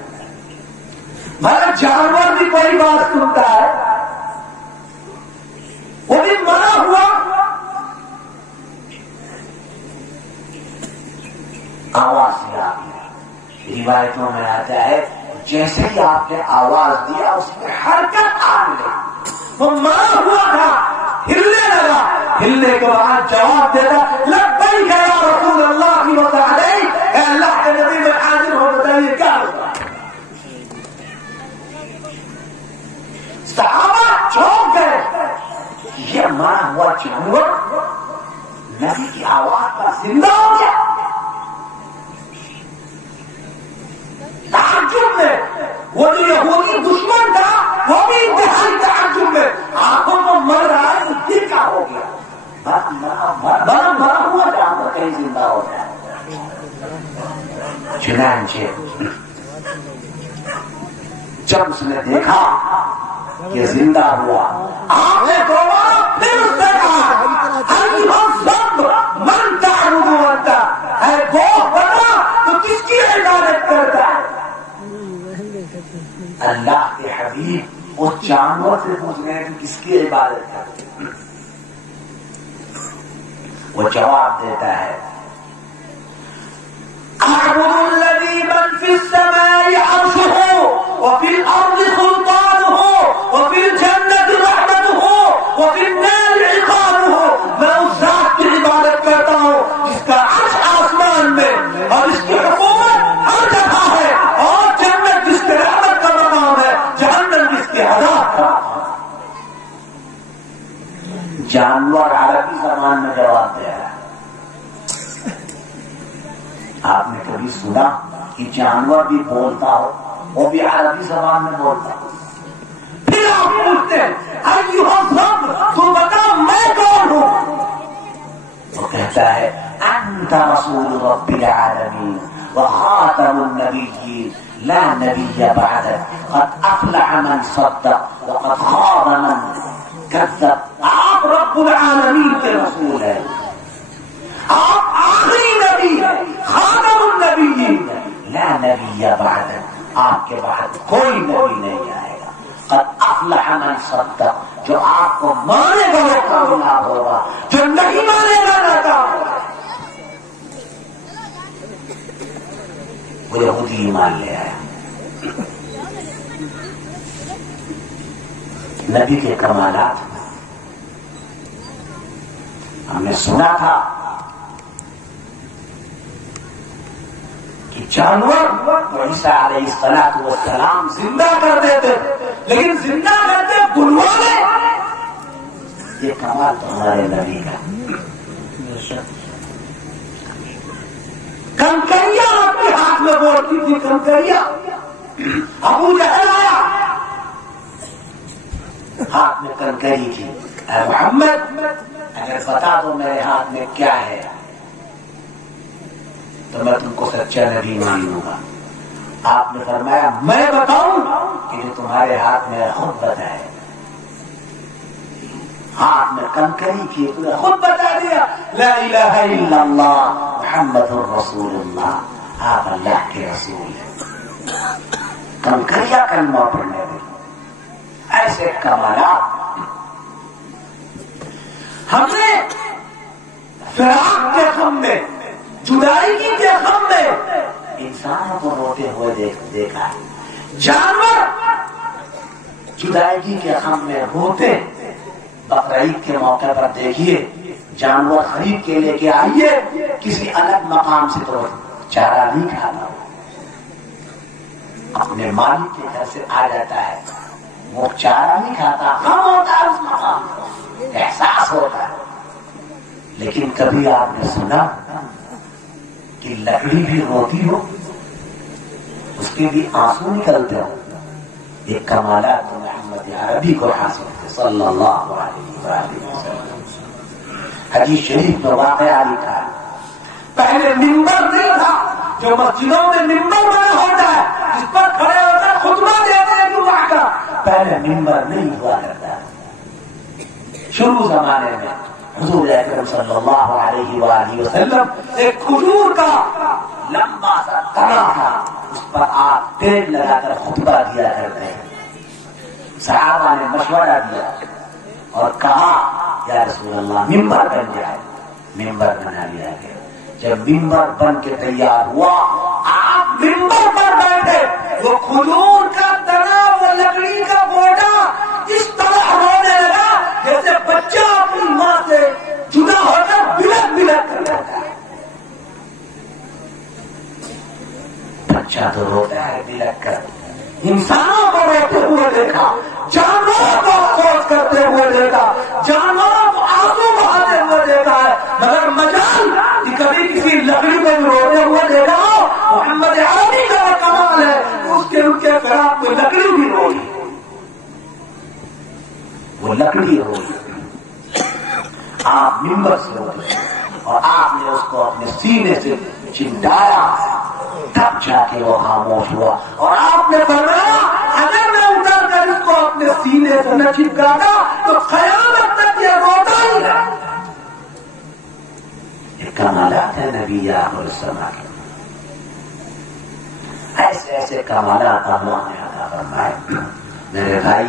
مگر جانور بھی کوئی بات سنتا ہے، وہ بھی مرا ہوا آواز سے آ گیا۔ روایتوں میں آتا ہے جیسے ہی آپ نے آواز دیا اس میں حرکت آ گئی، وہ مرا ہوا تھا، ہلنے لگا، ہلنے کے بعد جواب دیتا لبیک یا رسول اللہ کی وسعدیک، اے اللہ کے نبی میں حاضر ہو، بتائیے کیا ہوگا۔ صحابہ چونک گئے، یہ مرا ہوا جانور نبی کی آواز پر زندہ ہو گیا۔ تعجب میں وہ جو یہودی دشمن تھا وہ بھی انتہائی تعجب میں، آنکھوں کو مر رہا ہے تو دل کا ہو گیا، مرا ہوا جانور کہیں زندہ ہو جائے۔ چنانچہ جب اس نے دیکھا کہ زندہ ہوا، آپ نے دوبارہ پھر اس نے کہا ایھا الصب من تعبد انت، اے گوہ بنا تو کس کی عبادت کرتا ہے؟ اللہ کے حبیب اس جانور سے پوچھ رہے ہیں کہ کس کی عبادت کرتے؟ وہ جواب دیتا ہے اعبد الذی من فی السماء عرشہ وفی الارض سلطانہ وفی الجنة رحمتہ وفی النار عقابہ، میں اس ذات کی عبادت کرتا ہوں جس کا عرش آسمان میں اور اس کی حکومت ہر جگہ ہے، اور جنت جس کے رحمت کا مقام ہے، جہنم جس کے عذاب کا مقام۔ جانور عربی زبان میں جواب دے رہا ہے۔ آپ نے کبھی سنا کہ جانور بھی بولتا ہو، وہ بھی عربی زبان میں بولتا ہو؟ پھر آپ پوچھتے ہیں ایھا الصب، تم بتاؤ میں کون ہوں؟ وہ کہتا ہے انت رسول رب العالمین وخاتم النبیین لا نبی بعدک، قد افلح من صدق وقد خاب من کذب۔ آپ رب العالمین کے رسول ہیں، آپ آخری نبی ہیں، خاتم النبیین، لا نبی بعدک، آپ کے بعد کوئی نبی نہیں آئے گا۔ قد افلح من صدق، جو آپ کو مانے گا وہ کامیاب ہوگا، جو نہیں مانے گا ناکام ہوگا۔ وہ یہودی ایمان لے آیا، نبی کے کمالات ہم نے سنا تھا کہ جانور عیسیٰ علیہ السلام زندہ کر دیتے، لیکن زندہ کرتے بلوانے، یہ کمال تو ہمارے نبی کا۔ کنکریاں اپنے ہاتھ میں بولتی تھی، کنکریاں۔ ابو جہل آیا، ہاتھ میں کنکری تھی، اے محمد اگر بتا دو میرے ہاتھ میں کیا ہے تو میں تم کو سچا نبی مانوں گا۔ آپ نے فرمایا میں بتاؤں کہ جو تمہارے ہاتھ میں خود بتائے۔ ہاتھ میں کنکری کی، تو نے خود بتا دیا لا الہ الا اللہ محمد الرسول اللہ، آپ اللہ کے رسول ہیں، کنکریاں کلمہ پڑھنے میں ایسے کمالات۔ ہم نے فراق کے غم میں، جدائی کے غم میں انسانوں کو روتے ہوئے دیکھا ہے، جانور جدائی کے غم میں روتے۔ بقرعید کے موقع پر دیکھیے جانور خرید کے لے کے آئیے، کسی الگ مقام سے تو چارہ نہیں کھاتا، اپنے مالک کے گھر سے آ جاتا ہے، وہ چارہ نہیں کھاتا، غم ہوتا ہے اس مقام پر، احساس ہوتا ہے۔ لیکن کبھی آپ نے سنا کہ لکڑی بھی روتی ہو، اس کے بھی آنسو نکلتے ہو؟ یہ کمالات محمد عربی کو حاصل تھے صلی اللہ علیہ وسلم۔ حدیث شریف میں واقعہ لکھا ہے، پہلے منبر نہیں تھا، جو مسجدوں میں منبر بنا ہوتا ہے جس پر کھڑے ہو کر خطبہ دیتے ہیں جمعہ کا، پہلے منبر نہیں ہوا کرتا۔ شروع زمانے میں حضور اکرم صلی اللہ علیہ وآلہ وسلم ایک کھجور کا لمبا سا تنا تھا، اس پر آپ تیل لگا کر خطبہ دیا کرتے ہیں۔ صحابہ نے مشورہ دیا اور کہا یا رسول اللہ ممبر بن جائے، ممبر بنا لیا گیا۔ جب ممبر بن کے تیار ہوا، آپ ممبر پر بیٹھے، وہ کھجور کا تنا، وہ لکڑی کا گوٹا اس طرح ہونے لگا جیسے بچہ اپنی ماں سے جدا ہو کر بلک بلک کر رہتا ہے۔ بچہ تو روتا ہے بلک کر، انسانوں کو روتے ہوئے دیکھا، جانوروں کو افسوس کرتے ہوئے دیکھا، جانوروں کو آنسو بہاتے ہوئے دیکھا ہے، مگر مجال کہ کبھی کسی لکڑی کو بھی روتے ہوئے دیکھا ہو۔ محمد عربی کا کمال ہے، اس کے ان کے فراق میں لکڑی بھی روئی، وہ لکڑی روئی۔ آپ ممبر سے ہوتے اور آپ نے اس کو اپنے سینے سے چمٹایا، تب جا کے وہ خاموش ہوا، اور آپ نے فرمایا اگر میں اتر کر اس کو اپنے سینے سے نہ چپکاتا تو قیامت تک یہ روتا ہی رہا۔ یہ کمالات ہے نبی آخر الزماں کے، ایسے ایسے کمالات اللہ نے عطا فرمائے۔ میرے بھائی،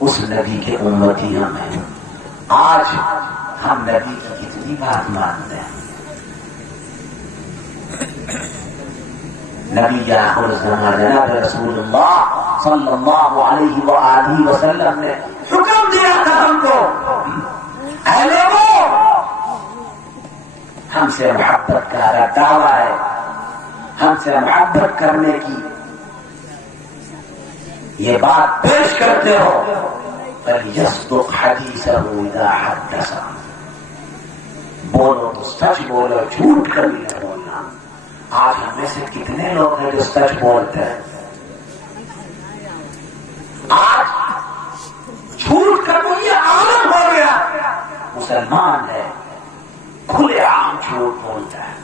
اس نبی کے امتی ہم ہیں۔ آج ہم نبی کی کتنی بات مانتے ہیں؟ نبی آخر الزمان جناب رسول اللہ صلی اللہ علیہ وآلہ وسلم نے حکم دیا تھا ہم کو، اے لوگوں، ہم سے محبت کا دعویٰ ہے، ہم سے محبت کرنے کی یہ بات پیش کرتے ہو، فَلْيَصْدُقْ حَدِيثَهُ إِذَا حَدَّثَ، بولو تو سچ بولو، جھوٹ کبھی نہ بولنا۔ آج ہمیں سے کتنے لوگ ہیں جو سچ بولتے ہیں؟ آج جھوٹ کا تو یہ عالم ہو گیا، مسلمان ہے کھلے عام جھوٹ بولتا ہے۔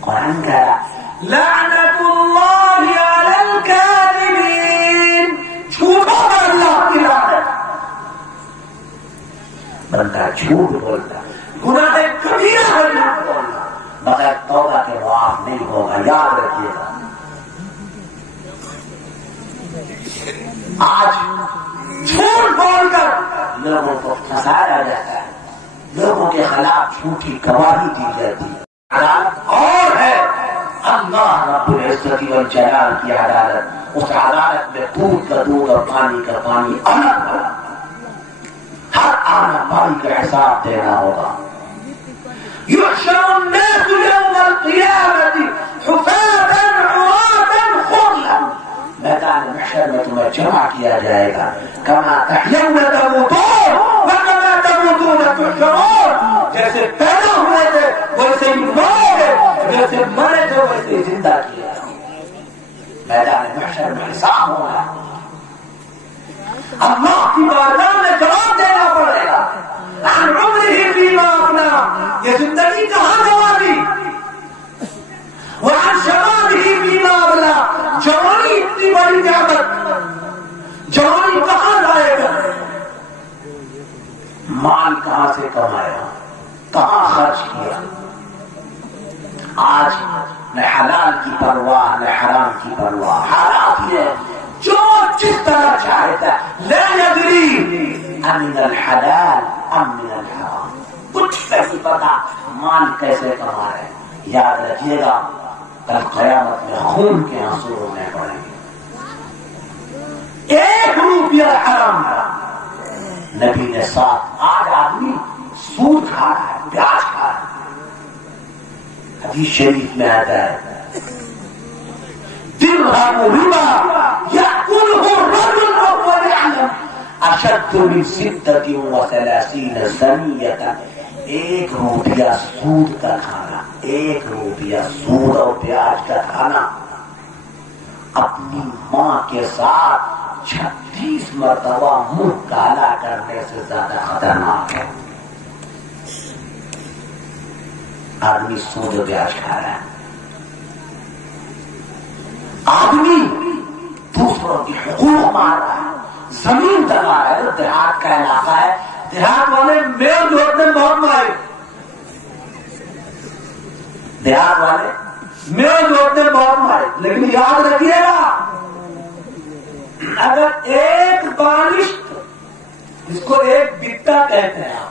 قرآن کہہ رہا لعنت اللہ علی الکاذبین، جھوٹوں پر اللہ کی لعنت۔ بندہ جھوٹ بولتا، گناہ کبیرہ ہے جھوٹ بولنا، مگر توبہ کے معاف نہیں ہوگا، یاد رکھیے گا۔ آج جھوٹ بول کر لوگوں کو پھنسایا جاتا ہے، لوگوں کے خلاف جھوٹی گواہی دی جاتی ہے۔ عدالت اور ہے، اللہ رب العزت والجلال کی عدالت، اس عدالت میں دودھ کا دودھ اور پانی کا پانی الگ ہوگا، ہر آنا پانی کا حساب دینا ہوگا۔ يحشر الناس يوم القيامة حفاة عراة غرلا، میدان محشر میں تمہیں جمع کیا جائے گا، كما تحيون تموتون وكما تموتون تحشرون، جیسے پیدا ہوئے تھے ویسے ہی مرو گے، جیسے مرے تھے ویسے ہی زندہ کیا۔ میدان محشر میں حساب ہوگا، اللہ کی بارگاہ میں جواب دینا پڑے گا۔ عن عمره فيما أفنى، یہ زندگی کہاں گواری، وعن شبابه فيما أبلى، جوانی اتنی بڑی نعمت، جوانی کہاں لائے گا؟ کہاں خرچ کیا؟ آج نہ حلال کی پرواہ نہ حرام کی پرواہ، حالات یہ جو جس طرح چاہتا ہے، لا یدری امن الحلال ام من الحرام، کچھ نہیں پتا مال کیسے کما رہے۔ یاد رکھیے گا کل قیامت میں خون کے آنسو رونے پڑیں گے۔ 1 روپیہ حرام کا نبی نے ساتھ، آج آدمی سود کھا رہا ہے، پیاز کھا رہا ہے۔ حدیث شریف میں آتا ہے درہم ربا یأکلہ الرجل وهو یعلم اشد من 36 زنیۃ، 1 روپیہ سود کا کھانا، 1 روپیہ سود اور پیاز کا کھانا اپنی ماں کے ساتھ 36 مرتبہ منہ کالا کرنے سے زیادہ خطرناک ہے۔ آدمی سود و بیاج کھا رہا ہے، آدمی دوسروں کی حقوق مار رہا ہے، زمین دبا رہا ہے۔ دیہات کا علاقہ ہے، دیہات والے میل جوڑنے بہت مارے، دیہات والے میل جوڑنے بہت مارے، لیکن یاد رکھیے گا اگر ایک بالشت، جس کو ایک بتا کہتے ہیں آپ،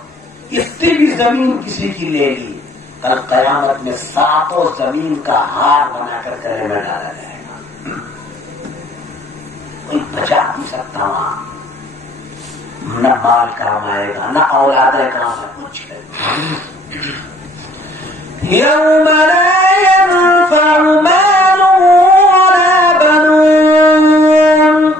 اس کی بھی زمین کسی کی لے لی، کل قیامت میں 7 زمین کا ہار بنا کر گلے میں ڈالا جائے گا، کوئی بچا نہیں سکتا وہاں، نہ مال کام آئے گا نہ اولادیں کام ہے، کچھ نہیں۔ یوم لا ينفع مال ولا بنون،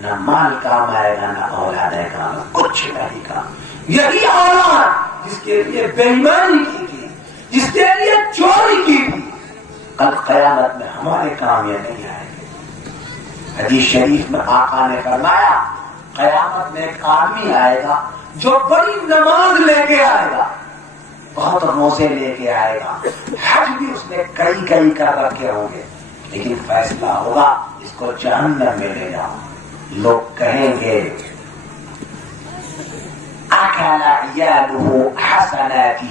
نہ مال کام آئے گا نہ اولادیں کام، کچھ نہیں کام۔ یہی اولاد جس کے لیے بے ایمانی کی تھی، جس کے لیے چوری کی تھی، کل قیامت میں ہمارے کام یہ نہیں آئے گے۔ حدیث شریف میں آقا نے فرمایا قیامت میں ایک آدمی آئے گا جو بڑی نماز لے کے آئے گا، بہت روزے لے کے آئے گا، حج بھی اس نے کئی کر رکھے ہوں گے، لیکن فیصلہ ہوگا اس کو جہنم میں لے جاؤ۔ لوگ کہیں گے اکل عیالہ حسناتہ،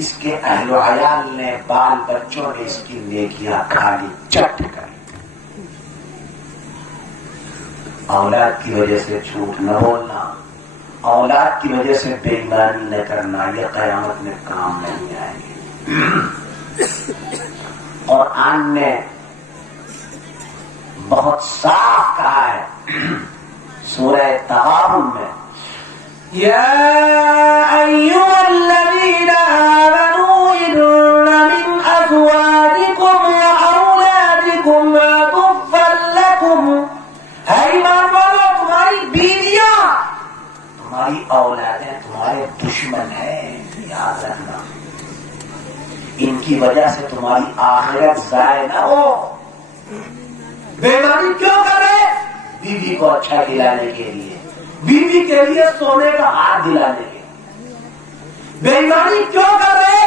اس کے اہل و عیال نے، بال بچوں نے اس کی نیکیاں کھا لی، چٹ کر۔ اولاد کی وجہ سے جھوٹ نہ بولنا، اولاد کی وجہ سے بے ایمانی نہ کرنا، یہ قیامت میں کام نہیں آئے گے۔ قرآن نے بہت صاف کہا ہے سورہ تغابن میں، یا ایھا الذین آمنوا ان من ازواجکم واولادکم عدوا لکم، اے ایمان والو تمہاری بیویاں، تمہاری اولادیں تمہارے دشمن ہیں، یاد رکھنا، ان کی وجہ سے تمہاری آخرت ضائع نہ ہو۔ بے ایمانی کیوں کرے؟ بیوی کو اچھا کھلانے کے لیے، بیوی کے لیے سونے کا ہار دلانے کے لیے۔ بے ایمانی کیوں کرے؟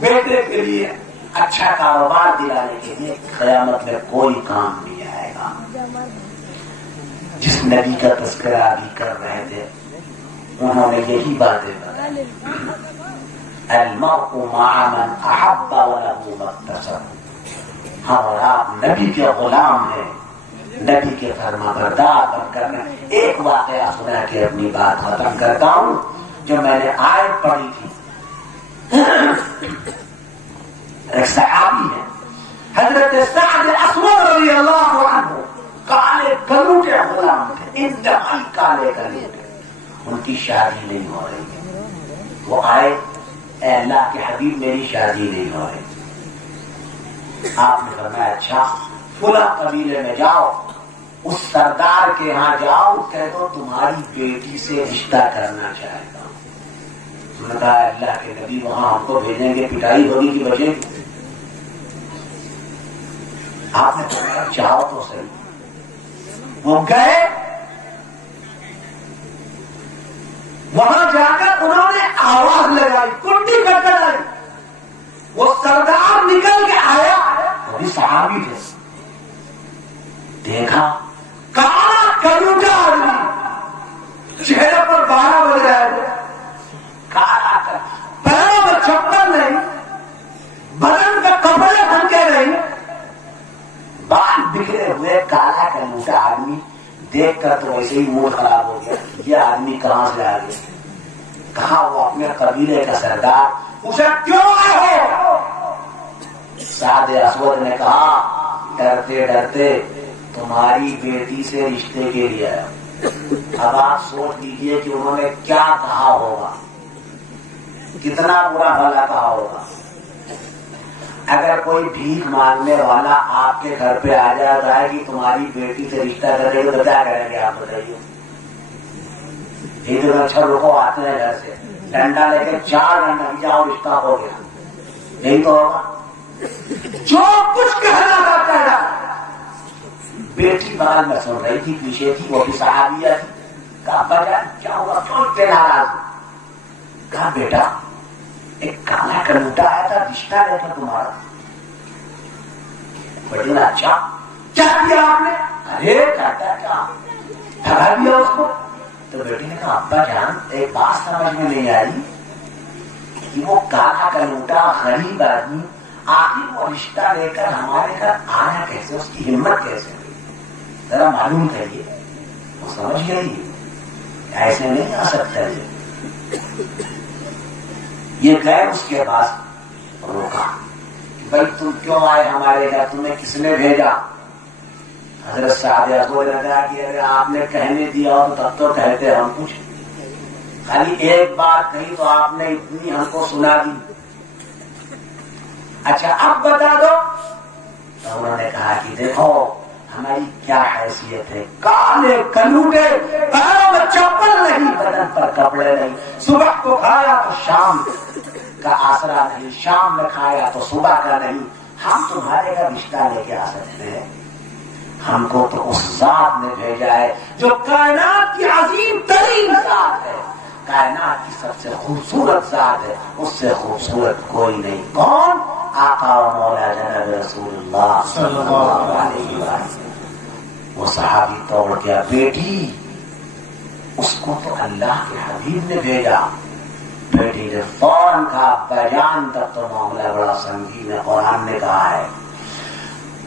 بیٹے کے لیے اچھا کاروبار دلانے کے لیے۔ قیامت میں کوئی کام نہیں آئے گا۔ جس نبی کا تذکرہ ابھی کر رہے تھے انہوں نے یہی باتیں بتائی، المرء مع من احب وله ما اكتسب۔ ہم اور آپ نبی کے غلام ہیں، نبی کے فرما بردار بن کر۔ ایک واقعہ سنا کے اپنی بات ختم کرتا ہوں، جو میں نے آیت پڑھی تھی۔ ایک صحابی ہے حضرت سعد اسود رضی اللہ عنہ، کالے کلوٹے غلام تھے، انتہائی کالے کلوٹے، ان کی شادی نہیں ہو رہی ہے۔ وہ آئے، اے اللہ کے حبیب میری شادی نہیں ہو رہی۔ آپ نے فرمایا اچھا فلاں قبیلے میں جاؤ، اس سردار کے ہاں جاؤ، کہہ دو تمہاری بیٹی سے رشتہ کرنا چاہتا ہوں۔ انہوں نے کہا اللہ کے نبی وہاں ہم کو بھیجیں گے، پٹائی ہوگی کہ بچے گی؟ آپ نے فرمایا چاہو تو صحیح۔ وہ گئے، وہاں جا کر انہوں نے آواز لگائی، کنڈی کھٹکھٹائی، وہ سردار نکل کے آیا، وہ بھی صحابی تھے، دیکھا کالا کلوٹا آدمی، چہرے پر 12 بج رہے تھے، کالا دیکھ کر تو ویسے ہی موڈ خراب ہو گیا. یہ آدمی کہاں سے آ گیا؟ کہا وہ اپنے قبیلے کا سردار. پوچھا کیوں آئے ہو؟ سعد اسود نے کہا ڈرتے ڈرتے تمہاری بیٹی سے رشتے کے لیے آیا. اب آپ سوچ لیجئے کہ انہوں نے کیا کہا ہوگا, کتنا برا بھلا کہا ہوگا. اگر کوئی بھیک مانگنے والا آپ کے گھر پہ آ جاتا ہے کہ تمہاری بیٹی سے رشتہ کر رہے ہو تو کیا کریں گے آپ بتائیے؟ ایک دن اچھا لوگوں آتے ہیں گھر سے ڈنڈا لے کے 4 ڈنڈا جاؤ رشتہ ہو گیا, نہیں تو ہوگا جو کچھ کہنا کرتا ہے. بیٹی بغل میں سن رہی تھی, پیچھے تھی, وہ بھی صحابیہ تھی. کہا ابا جان کیا ہوا, کیوں اتنے ناراض؟ کہا بیٹا ایک کالا کنوٹا آیا تھا رشتہ لے کر تمہارا. بیٹے نے اچھا کیا کیا آپ نے؟ ارے کہتا کیا ٹھگا دیا اس کو. تو بیٹی نے کہا ابا جان ایک بات سمجھ میں نہیں آئی کہ وہ کالا کنوٹا غریب آدمی آخر وہ رشتہ لے کر ہمارے گھر آیا کیسے, اس کی ہمت کیسے ہوئی, ذرا معلوم کریے. وہ سمجھ گئی ایسے نہیں آ سکتا. یہ گئے اس کے پاس, روکا بھائی تم کیوں آئے ہمارے گھر, تمہیں کس نے بھیجا؟ حضرت سعد اسود نے کہا کہ اگر آپ نے کہنے دیا ہو تو تب تو کہتے ہم کچھ, خالی ایک بات کہی تو آپ نے اتنی ہم کو سنا دی. اچھا اب بتا دو. تو انہوں نے کہا کہ دیکھو ہماری کیا حیثیت ہے, کالے کنوٹے, پیروں میں چپل نہیں, بدن پر کپڑے نہیں, صبح کو کھایا تو شام کا آسرا نہیں, شام میں کھایا تو صبح کا نہیں. ہم تمہارے کا رشتہ لے کے آ سکتے ہیں؟ ہم کو تو اس ذات نے بھیجا ہے جو کائنات کی عظیم ترین ذات ہے, کائنات کی سب سے خوبصورت ذات ہے, اس سے خوبصورت کوئی نہیں. کون؟ آقا و مولا جناب رسول اللہ صلی اللہ علیہ وسلم. وہ صحابی توڑ گیا, بیٹی اس کو تو اللہ کے حبیب نے بھیجا. بیٹی نے فوراً کہا بیان تک تو معاملہ بڑا سنگین ہے. قرآن نے کہا ہے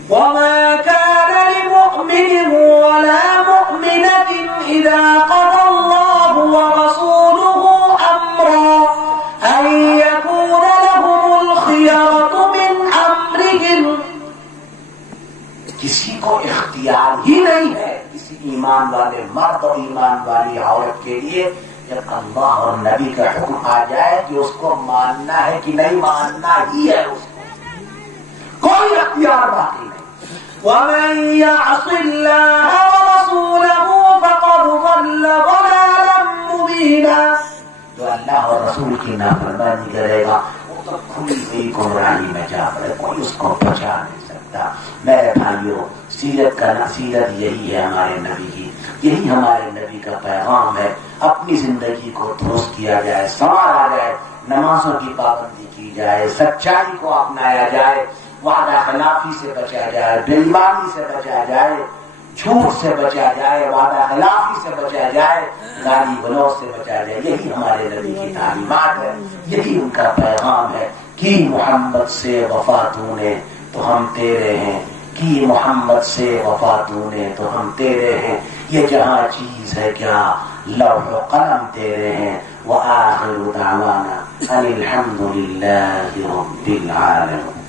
وَمَا كَانَ لِمُؤْمِنٍ وَلَا مُؤْمِنَةٍ إِذَا قَضَى اللَّهُ وَرَسُولُهُ أَمْرًا أَن يَكُونَ لَهُمُ الْخِيَرَةُ مِنْ أَمْرِهِمْ. کسی کو اختیار ہی نہیں ہے, کسی ایمان والے مرد اور ایمان والی عورت کے لیے, جب اللہ اور نبی کا حکم آ جائے کہ اس کو ماننا ہے کہ نہیں ماننا ہی ہے, اس کو کوئی اختیار باقی نہیں. وَمَن يَعْصِ اللَّهَ وَرَسُولَهُ فَقَدْ ضَلَّ ضَلَالًا مُبِينًا. جو اللہ اور رسول کی نافرمانی کرے گا وہ تو کھلی ہوئی گمراہی میں جا پڑے, کوئی اس کو بچا نہیں سکتا. میرے بھائیوں, سیرت یہی ہے ہمارے نبی کی, یہی ہمارے نبی کا پیغام ہے. اپنی زندگی کو درست کیا جائے, سنوارا جائے, نمازوں کی پابندی کی جائے, سچائی کو اپنایا جائے, وعدہ خلافی سے بچا جائے, بے ایمانی سے بچا جائے, جھوٹ سے بچا جائے, وعدہ خلافی سے بچا جائے, گالی گلوچ سے بچا جائے. یہی ہمارے نبی کی تعلیمات ہے, یہی ان کا پیغام ہے. کی محمد سے وفا تو نے تو ہم تیرے ہیں, کی محمد سے وفا تو نے تو ہم تیرے ہیں. یہ جہاں چیز ہے کیا لوح و قلم تیرے ہیں. وآخر دعوانا ان الحمد للہ رب العالمین.